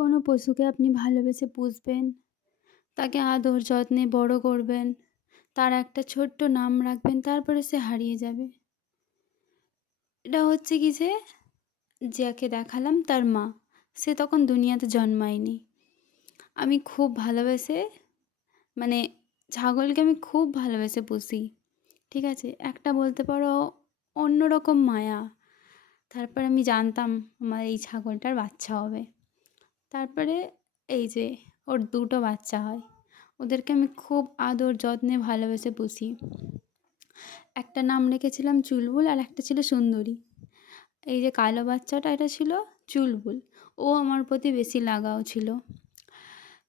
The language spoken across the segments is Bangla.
কোনো পশুকে আপনি ভালোবেসে পুষবেন, তাকে আদর যত্নে বড় করবেন, তার একটা ছোট্ট নাম রাখবেন, তারপরে সে হারিয়ে যাবে। এটা হচ্ছে কি যে, যাকে দেখালাম তার মা, সে তখন দুনিয়াতে জন্মায়নি। আমি খুব ভালোবেসে মানে ছাগলকে আমি খুব ভালোবেসে পুষি। ঠিক আছে? একটা বলতে পারো অন্যরকম মায়া। তারপর আমি জানতাম আমার এই ছাগলটার বাচ্চা হবে। তারপরে এই যে ওর ২ টো বাচ্চা হয়। ওদেরকে আমি খুব আদর যত্নে ভালোবেসে পুষি। একটা নাম রেখেছিলাম চুলবুল আর একটা ছিল সুন্দরী। এই যে কালো বাচ্চাটা এটা ছিল চুলবুল। ও আমার প্রতি বেশি লাগাও ছিল।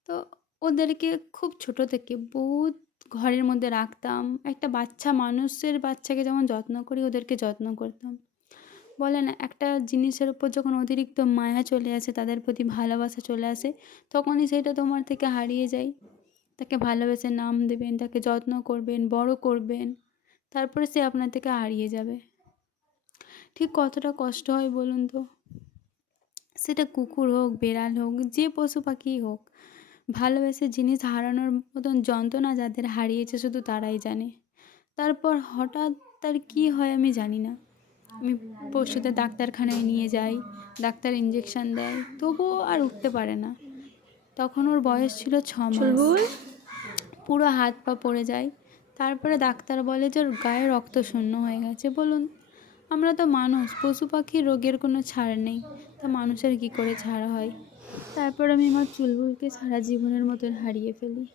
তো ওদেরকে খুব ছোট থেকে বহুত ঘরের মধ্যে রাখতাম। একটা বাচ্চা মানুষের বাচ্চাকে যেমন যত্ন করি ওদেরকে যত্ন করতাম। বলে না একটা জিনিসের উপর যখন অতিরিক্ত মায়া চলে আসে, তাদের প্রতি ভালোবাসা চলে আসে, তখনই সেটা তোমার থেকে হারিয়ে যায়। তাকে ভালোবেসে নাম দেবেন, তাকে যত্ন করবেন, বড় করবেন, তারপরে সে আপনার থেকে হারিয়ে যাবে। ঠিক কতটা কষ্ট হয় বলুন তো? সেটা কুকুর হোক, বেড়াল হোক, যে পশু পাখিই হোক, ভালোবেসে জিনিস হারানোর মতন যন্ত্রণা যাদের হারিয়েছে শুধু তারাই জানে। তারপর হঠাৎ তার কী হয় আমি জানি না। আমি পরশুতে ডাক্তারখানায় নিয়ে যাই, ডাক্তার ইঞ্জেকশন দেয়, তবুও আর উঠতে পারে না। তখন ওর বয়স ছিল ৬ মাস। চুলবুল। পুরো হাত পা পড়ে যায়। তারপরে ডাক্তার বলে যে ওর গায়ে রক্ত শূন্য হয়ে গেছে। বলুন, আমরা তো মানুষ, পশু পাখির রোগের কোনো ছাড় নেই, তা মানুষের কী করে ছাড় হয়? তারপর আমি আমার চুলবুলকে সারা জীবনের মতন হারিয়ে ফেলি।